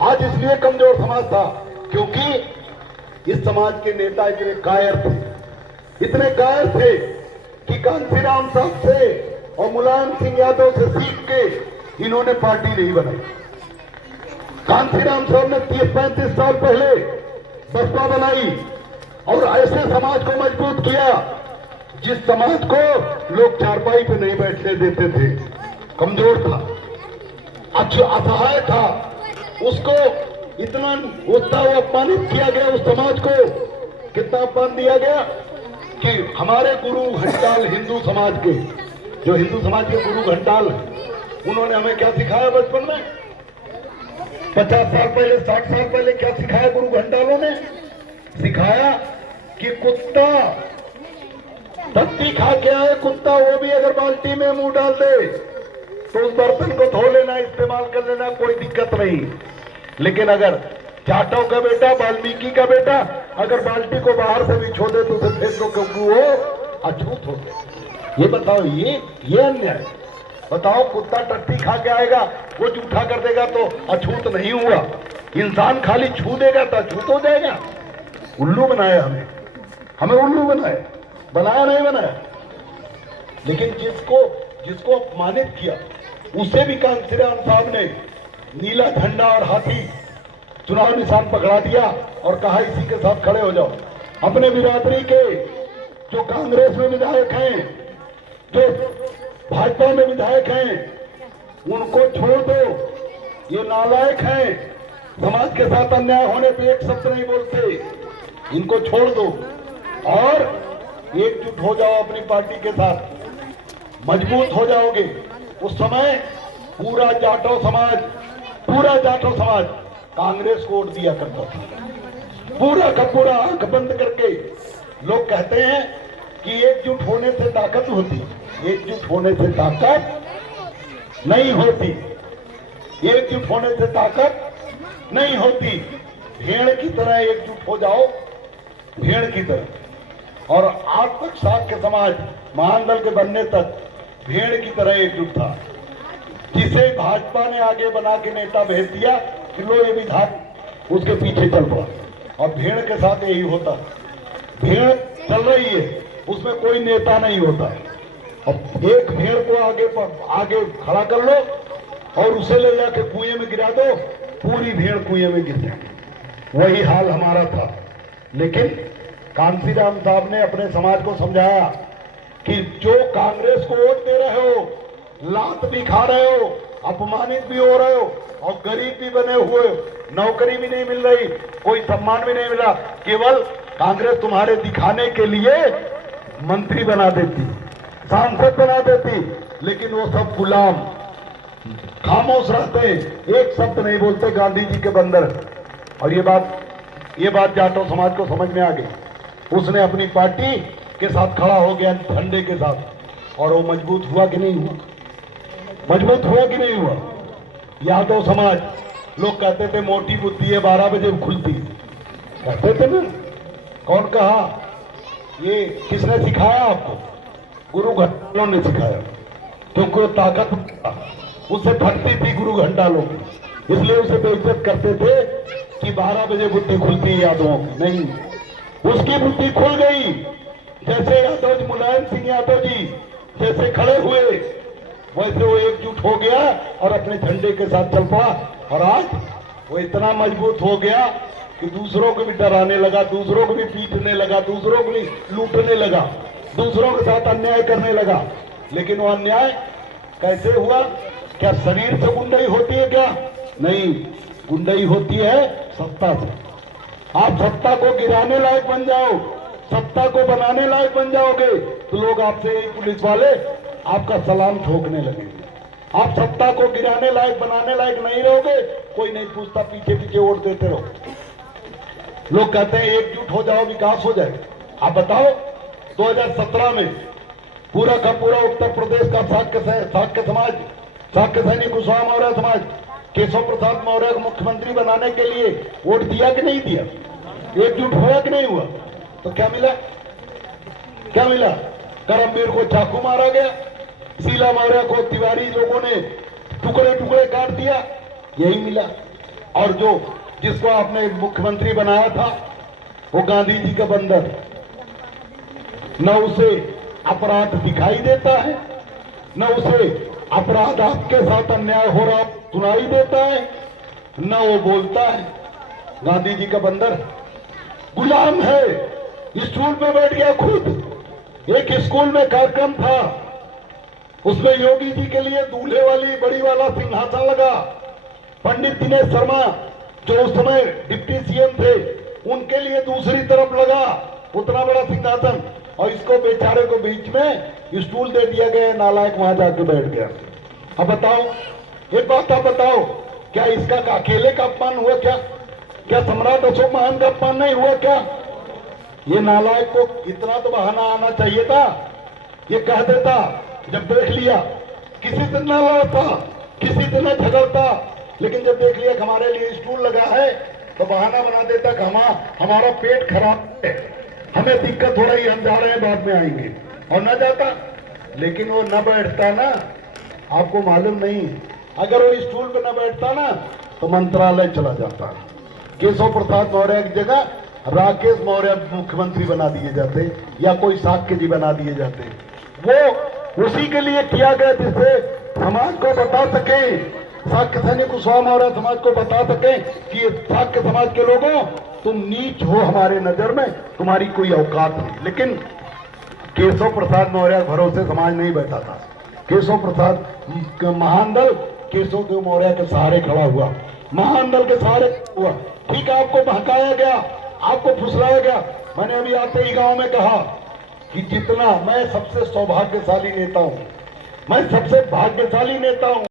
आज इसलिए कमजोर समाज था क्योंकि इस समाज के नेता इतने कायर थे, इतने कायर थे कि कांसीराम साहब से और मुलायम सिंह यादव से सीख के इन्होंने पार्टी नहीं बनाई। कांसीराम साहब ने 30-35 साल पहले बसपा बनाई और ऐसे समाज को मजबूत किया जिस समाज को लोग चारपाई पे नहीं बैठने देते थे, कमजोर था, अच्छा असहाय था, उसको इतना उतना अपमानित किया गया। उस समाज को कितना अपमान दिया गया कि हमारे गुरु घंटाल हिंदू समाज के, जो हिंदू समाज के गुरु घंटाल, उन्होंने हमें क्या सिखाया बचपन में? 50 साल पहले, 60 साल पहले क्या सिखाया गुरु घंटालों ने? सिखाया कि कुत्ता टट्टी खा के आए, कुत्ता वो भी अगर बाल्टी में मुंह डाल दे तो उस बर्तन को धो लेना, इस्तेमाल कर लेना, कोई दिक्कत नहीं। लेकिन अगर जाटव का बेटा, वाल्मीकि का बेटा अगर बाल्टी को बाहर से भी छोड़ दे तो उसे फेंक दो क्योंकि वो अछूत हो गया। ये बताओ, ये अन्याय। बताओ, कुत्ता टट्टी खा के आएगा, वो जूठा कर देगा तो अछूत नहीं हुआ। इंसान खाली छू देगा तो अछूत हो जाएगा। उल्लू बनाया हमें उल्लू बनाया नहीं बनाया। लेकिन जिसको अपमानित किया उसे भी कांसीराम साहब ने नीला झंडा और हाथी चुनाव निशान पकड़ा दिया और कहा इसी के साथ खड़े हो जाओ। अपने बिरादरी के जो कांग्रेस में विधायक हैं, जो भाजपा में विधायक हैं, उनको छोड़ दो, ये नालायक हैं, समाज के साथ अन्याय होने पे एक शब्द नहीं बोलते, इनको छोड़ दो और एकजुट हो जाओ अपनी पार्टी के साथ, मजबूत हो जाओगे। उस समय पूरा जाटव समाज कांग्रेस को वोट दिया करता था, पूरा का पूरा आंख बंद करके। लोग कहते हैं कि एकजुट होने से ताकत होती, एकजुट होने से ताकत नहीं होती, एकजुट होने से ताकत नहीं होती। भेड़ की तरह एकजुट हो जाओ, भेड़ की तरह। और आज तक शाक्य समाज महान दल के बनने तक भेड़ की तरह एकजुट था, जिसे भाजपा ने आगे बना के नेता भेज दिया कि लो ये विधायक उसके पीछे चल पड़ा। और भेड़ के साथ यही होता, भेड़ चल रही है, उसमें कोई नेता नहीं होता। अब एक भेड़ को आगे खड़ा कर लो और उसे ले जाके कुएं में गिरा दो, पूरी भेड़ कुएं में गिर जाएगी। वही हाल हमारा था। लेकिन कांसीराम साहब ने अपने समाज को समझाया कि जो कांग्रेस को वोट दे रहे हो, लात भी खा रहे हो, अपमानित भी हो रहे हो और गरीब भी बने हुए, नौकरी भी नहीं मिल रही, कोई सम्मान भी नहीं मिला, केवल कांग्रेस तुम्हारे दिखाने के लिए मंत्री बना देती, सांसद बना देती, लेकिन वो सब गुलाम खामोश रहते, एक शब्द नहीं बोलते गांधी जी के बंदर। और ये बात जाटव समाज को समझ में आ गई। उसने अपनी पार्टी के साथ खड़ा हो गया, झंडे के साथ, और वो मजबूत हुआ कि नहीं हुआ? मजबूत हुआ कि नहीं हुआ? यादव समाज, लोग कहते थे मोटी बुद्धि है 12 बजे खुलती, कहते थे ना। कौन कहा? ये किसने सिखाया आपको? गुरु घंटालों ने सिखाया, क्योंकि वो ताकत उससे फटती थी गुरु घंटालों की, इसलिए उसे बेइज्जत करते थे कि 12 बजे बुद्धि खुलती है यादवों की। नहीं, उसकी बुद्धि खुल गई। जैसे यादव जी, मुलायम सिंह यादव जी जैसे खड़े हुए, वैसे वो एकजुट हो गया और अपने झंडे के साथ चल पड़ा। और आज वो इतना मजबूत हो गया कि दूसरों को भी डराने लगा, दूसरों को भी पीटने लगा, दूसरों को भी लूटने लगा, दूसरों के साथ अन्याय करने लगा। लेकिन वो अन्याय कैसे हुआ? क्या शरीर से गुंडाई होती है क्या? नहीं, गुंडाई होती है सत्ता से। आप सत्ता को गिराने लायक बन जाओ, सत्ता को बनाने लायक बन जाओगे तो लोग आपसे, यही पुलिस वाले आपका सलाम ठोकने लगेंगे। आप सत्ता को गिराने लायक, बनाने लायक नहीं रहोगे, कोई नहीं पूछता, पीछे पीछे वोट देते रहो। लोग कहते हैं एकजुट हो जाओ, विकास हो जाएगा। आप बताओ, 2017 में पूरा का पूरा उत्तर प्रदेश का शाक्य समाज, शाक्य सैनिक कुशवाहा मौर्य समाज केशव प्रसाद मौर्य को मुख्यमंत्री बनाने के लिए वोट दिया कि नहीं दिया? एकजुट हुआ कि नहीं हुआ? तो क्या मिला? क्या मिला? करमवीर को चाकू मारा गया, शीला मौर्य को तिवारी लोगों ने टुकड़े टुकड़े काट दिया, यही मिला। और जो जिसको आपने मुख्यमंत्री बनाया था वो गांधी जी का बंदर, न उसे अपराध दिखाई देता है, न उसे अपराध आपके साथ अन्याय हो रहा सुनाई देता है, न वो बोलता है। गांधी जी का बंदर गुलाम है, स्टूल पे बैठ गया खुद। एक स्कूल में कार्यक्रम था, उसमें योगी जी के लिए दूल्हे वाली बड़ी वाला सिंहासन लगा। पंडित दिनेश शर्मा जो उस समय डिप्टी सीएम थे, उनके लिए दूसरी तरफ लगा उतना बड़ा सिंहासन, और इसको बेचारे को बीच में स्टूल दे दिया गया। नालायक वहां जाके बैठ गया। अब बताओ, एक बात आप बताओ, क्या इसका अकेले का अपमान हुआ? क्या सम्राट अशोक महान का अपमान नहीं हुआ? क्या ये नालायक को इतना तो बहाना आना चाहिए था, ये कह देता जब देख लिया किसी से न लड़ता, किसी से न झगड़ता, लेकिन जब देख लिया कि हमारे लिए स्टूल लगा है तो बहाना बना देता कि हमारा पेट खराब है, हमें दिक्कत हो रही है, हम जा रहे हैं, बाद में आएंगे, और न जाता। लेकिन वो न बैठता ना, आपको मालूम नहीं, अगर वो स्टूल पे न बैठता ना तो मंत्रालय चला जाता। केशव प्रसाद मौर्य की जगह राकेश मौर्य मुख्यमंत्री बना दिए जाते, या कोई साक्य जी बना दिए जाते। वो उसी के लिए किया गया जिससे समाज को बता सके, साक्य सैनिक कुशवाहा मौर्य समाज को बता सके कि ये साक्य समाज के लोगों, तुम नीच हो हमारे नजर में, तुम्हारी कोई औकात नहीं। लेकिन केशव प्रसाद मौर्य भरोसे समाज नहीं बैठा था। केशव प्रसाद महान दल केशव देव मौर्य के सहारे खड़ा हुआ, महान दल के सहारे हुआ। ठीक है, आपको बहकाया गया, आपको फुसलाया गया। मैंने अभी आते ही गांव में कहा कि जितना मैं सबसे सौभाग्यशाली नेता हूं, मैं सबसे भाग्यशाली नेता हूं।